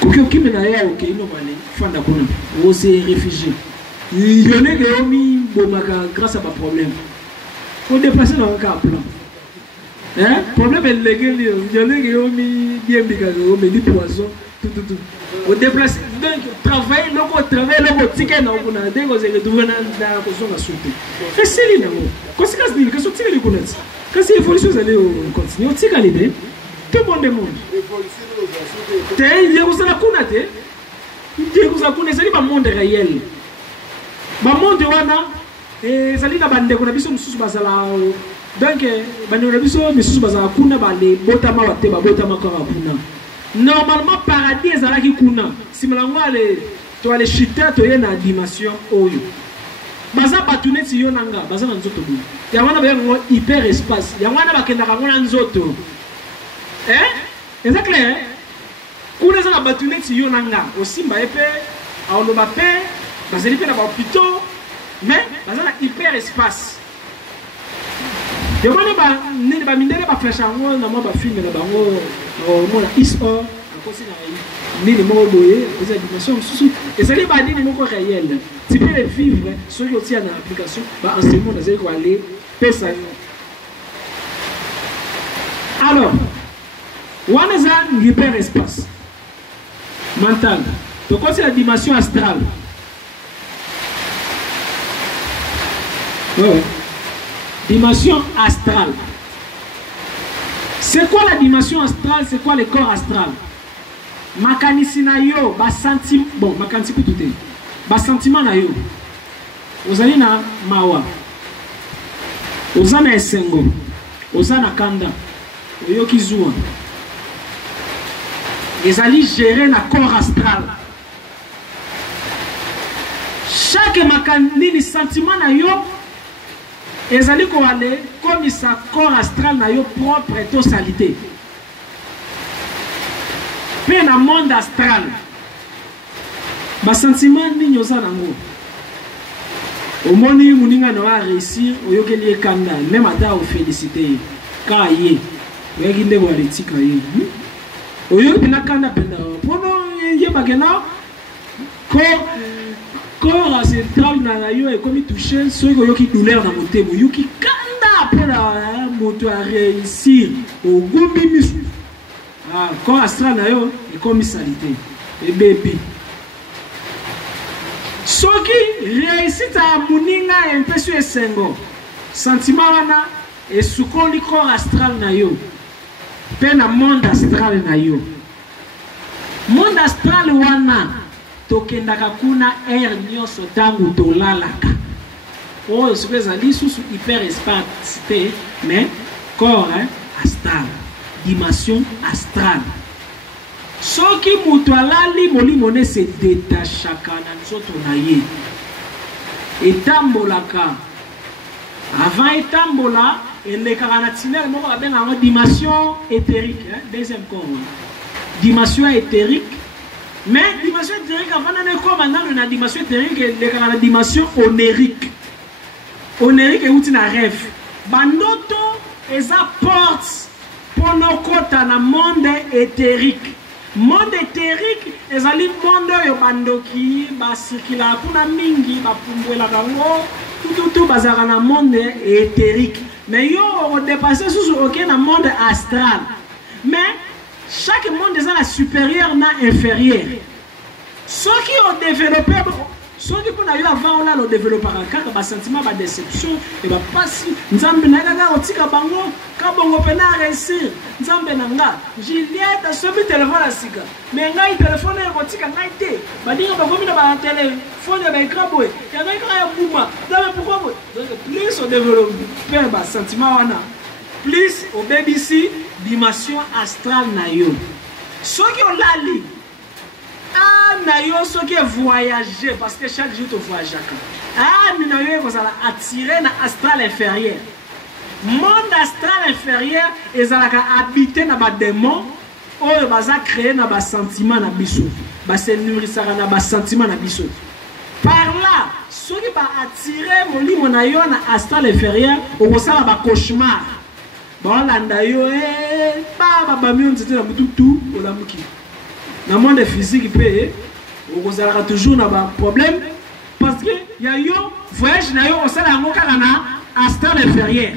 Koki menaya ok ino bale fanda kuna o se réfugié yone ke omi bomaka grâce à pas problème faut déplacer dans un cas plan hein problème est légal yone ke omi bien bika o me di poison tout o déplacer donc travailler loko ticket na kuna dengo ze retrouver na ko so na souté et c'est lui nango conséquence ni que so ticket kuna quand c'est évolution allez continuer o ticket l'idée tout le monde te yerusalem kuna te yerusalem kuna ezali ba monde réel ba monde wana ezali na bandeko na biso mususu bazala donc bandeko na biso mususu bazala kuna bale botama wate ba botama kwa kuna normalement paradis ezalaki kuna simalango ale to ale chita to ye na dimension oyo baza batuneti yo nanga baza na nzoto bu ya wana ba ngo hyper espace ya wana bakenda ka ngona nzoto est-ce clair kuna za batuneti yo nanga osimba epe aoloba pe bazeli pe na ba hôpital mais baza na hyper espace yo mona ba nini ba mindele ba flash ngo na mo ba film na bango mo na iso akosi na nini mo boye oza dimension susu ezali ba nini moko réel tu peux le vivre sur yo tia na application ba enseignement nazali ko aller pesa yo alors wana za hyperespace mental donc c'est la dimension astrale ouais. Dimension astrale c'est quoi la dimension astrale c'est quoi le corps astral makanisi na yo ba sentiment bon makanisi ko tout ba sentiment na yo ozali na mawa ozana esengo ozana kanda oyoki zuwa ezali géré na corps astral chaque makanini sentiment na yo ezali ko aller comme sa corps astral na yo propre et totalité pe na monde astral ba sentiment ni nyoza nango omoni muninga no a réussir oyokeli ekanda même ata o féliciter ka ye yaki ndeko alitika ye oyo pinakanda penda pono ye bagena corps central na yo e comme toucher soki oyoki douleur na motemo yoki kanda pona moto a réussir au gumbi misu corps astral na yo e comme salité e bébé soki réussite a muninga un peu sur esengo sentiment wana e sukoli corps astral na yo pe na monde astral na yo monde astral wana tokendaka kuna air nyonso tangu tolalaka oyo soki ezali susu hyper espace te mais corps astral dimension astrale soki moto alali molimo ne se détachaka na nzoto na ye etambolaka avant etambola elekaka na tinere moko babengaka dimension éthérique deuxième corps dimension éthérique mais dimension éthérique avant nane koma nano na dimension éthérique elekaka na dimension onérique euti na rêve bandoto eza porte pono kota na monde éthérique ezali monde oyo bandoki basirkila kuna mingi bapumbwelaka ngo tututu bazalaka na monde éthérique mais yo odépasser susu ok na monde astral mais chaque monde est la supérieur na inférieur ceux qui ont développé ceux qui pour yo avant on a le développeur kaka ba sentiment ba déception et ba pasi nzambe na kaka otika bango ka bongo pena réussir nzambe na nga Juliette sobi téléphone la sika mais ngai téléphone e otika ngai te ba dinga ba komi na ba téléphone ba écran boy ya ngai ka ya buma donc pourquoi boy donc plus on développe ba sentiment wana plus au BBC dimension astrale na yo ceux qui ont lali na yo ceux qui voyager parce que chaque jour tu voyages na yo ko sala attirer na astral inférieur monde astral inférieur ezalaka habiter na ba démon oyo baza créer na ba sentiment na biso ba se nourrissaka na ba sentiment na biso par là ceux qui ba attirer molimo na yo na astral inférieur o ko sala ba cauchemar balanda yo ba bamion c'était na mutu tout olamuki na monde physique pe okozalaka toujours na ba problème parce que ya yo voyage na yo osala yango kaka na astral inférieur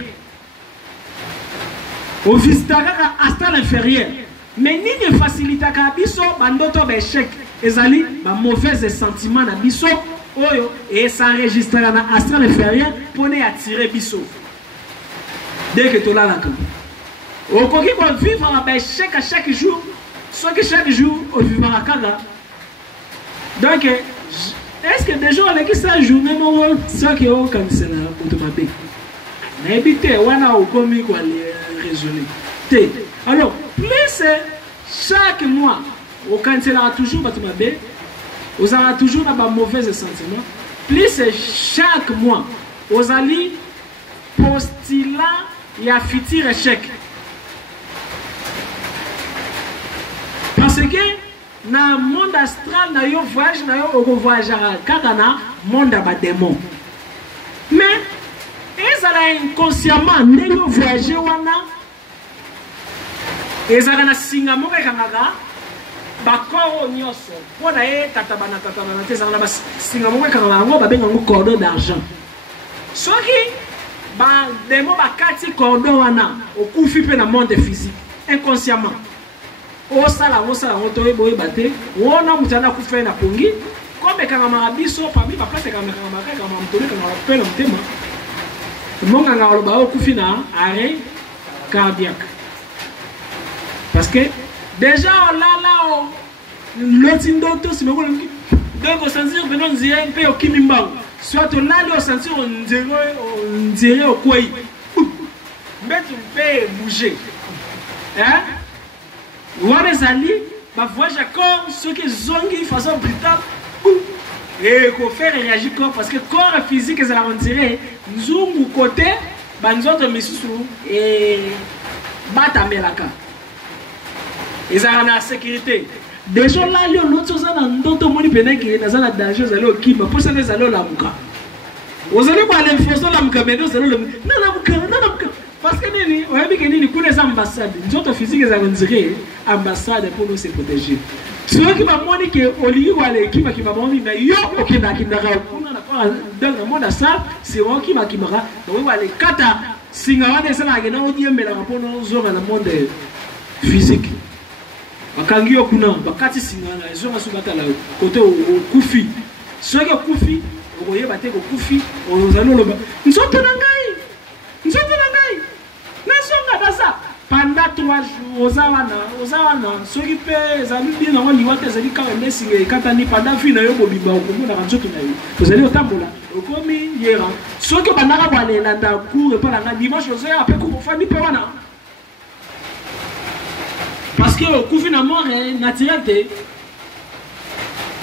o visita kaka astral inférieur mais nini facilitaka biso bandoto ba échec ezali ba mauvais sentiments na biso oyo et s'enregistrer na astral inférieur pour ne attirer biso dès que tu l'as là au coquille va vivre à échec à chaque jour soit que chaque jour on vivra kaka donc est-ce que des jours avec ça journée non ça que on cancelle automatique mais éviter wana au commis quoi les raisonner alors plus chaque mois on cancellera toujours automatique vous aurez toujours dans un mauvais sentiment. Plus chaque mois, vous allez postuler et à futur échec. Parce que dans le monde astral, dans le voyage, on voyage dans le monde des démons. Mais, ils ont inconsciemment, ils voyagent, ils ont un signe bakoro nyoso pona tata bana tezanga na basinga moko kanga yango babenga ngo cordon d'argent soki ba demo bakati cordon wana okufi pe na monde physique inconsciemment osala ngoto boye bate wona mutana kufa na pongi kombe kanga marabiso parmi bakate kanga mtole kanga pela mtema monga ngalo ba okufi na arrêt cardiaque parce que déjà on l'a là l'autre si donc au sentir venons dire un peu au kimimba soit on l'a au sentir on dirait au quoi mais tu peux bouger hein on les alliés bah voyage corps ceux qui zongi façon brutale et qu'on fait réagir corps parce que corps physique ça on dirait zungu côté bah nous autres misusu et batamelaka ils ont la sécurité. Déjà là, l'autre chose, dans monde pénal qui est dans la danger, vous allez au Kim, pour ça, vous allez au Lamuka. Vous allez pas aller faire ça, Lamuka, mais vous allez au Lamuka. Parce que vous avez vu que les ambassades, les autres physiques, ils ont dit ambassade pour nous se protéger. Ceux qui m'ont dit que Oli ou l'équipe qui m'a dit, mais yo, ok, dans le monde à ça, c'est moi qui m'a dit, oui, les kata, Singawa, des salariés, on dit, mais la rapport dans le monde physique. Bakangio kuna bakati singana ezonga subata la côté au kufi soki kufi okoye bate ko kufi ozalo loba nzoto na ngai nasonga dasa pendant 3 jours ozawana soki pe ezali bien na liwate ezali ka mesinga ekatani pendant fina yo bobiba okomona nzoto na yo ozali otambola okomi yera soki banaka balela nda cours pa la dimanche ozoya pe ko famille pe wana. Parce que au coup finalement naturel te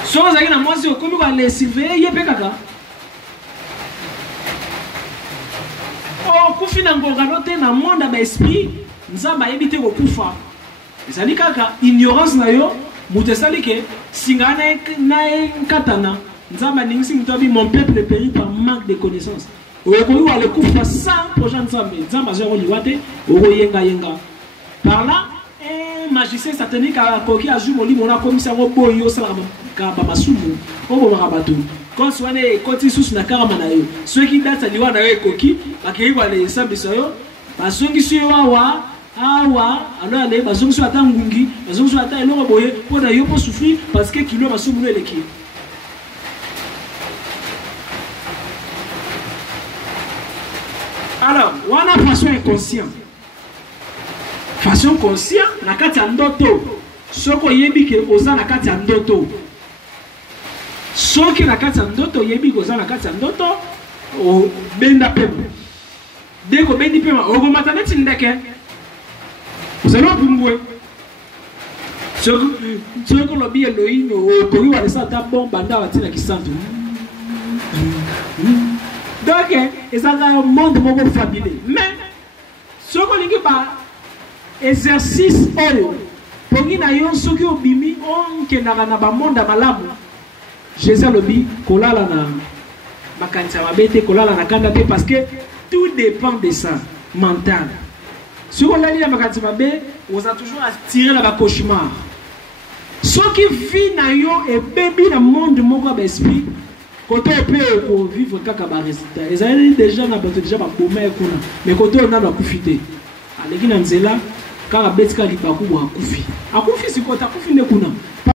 so zaki na mwasi okomi kwa les surveiller ye pe kaka au coup finalement ngongano te na monde ba esprit nzamba yebite ko kufa ezali kaka ignorance na yo mutesali ke singana na katana nzamba ningisi mtobi mon peuple périt par manque de connaissances okomi wa le kufa 100% nzamba zero liwate okoyenga par là magicien satanique a koki azumoli mona komisa ngo boyo sala ka ba masumu obo marabato quand soane koti susu na karama na yo ceux qui date liwa na yo koki bakei wa les sambi soyo basongi suyo awa alors ale basongi suyo atangungi basongi suyo ata eloko boye pona yo po souffrir parce que kilo masumu no eleki. Alors wana façon inconscient façon conscient na kati ya ndoto soko yebi ke oza na kati ya ndoto soki na kati ya ndoto yebi ke oza na kati ya ndoto o benda pema deko bendi pema o gomata neti ndeke ozalo pumbwe soko lobi eloino o kori wa lesa ta bomba nda watina kisantu donc ezanga monde moko fabulé mais soko lingi ba exercice oyo pongi na yo soki obimi onkendaka na bamonda malamu Jésus lobi kolala na makanisa mabe te kolala na kanda te parce que tout dépend de ça mental Si on a dit à Makatimabe, on a toujours attiré la cauchemar. Ce qui vit dans et baby dans le monde de mon esprit, quand on peut vivre un résultat. Ils ont déjà déjà mais quand on a profité. Quand on a quand on a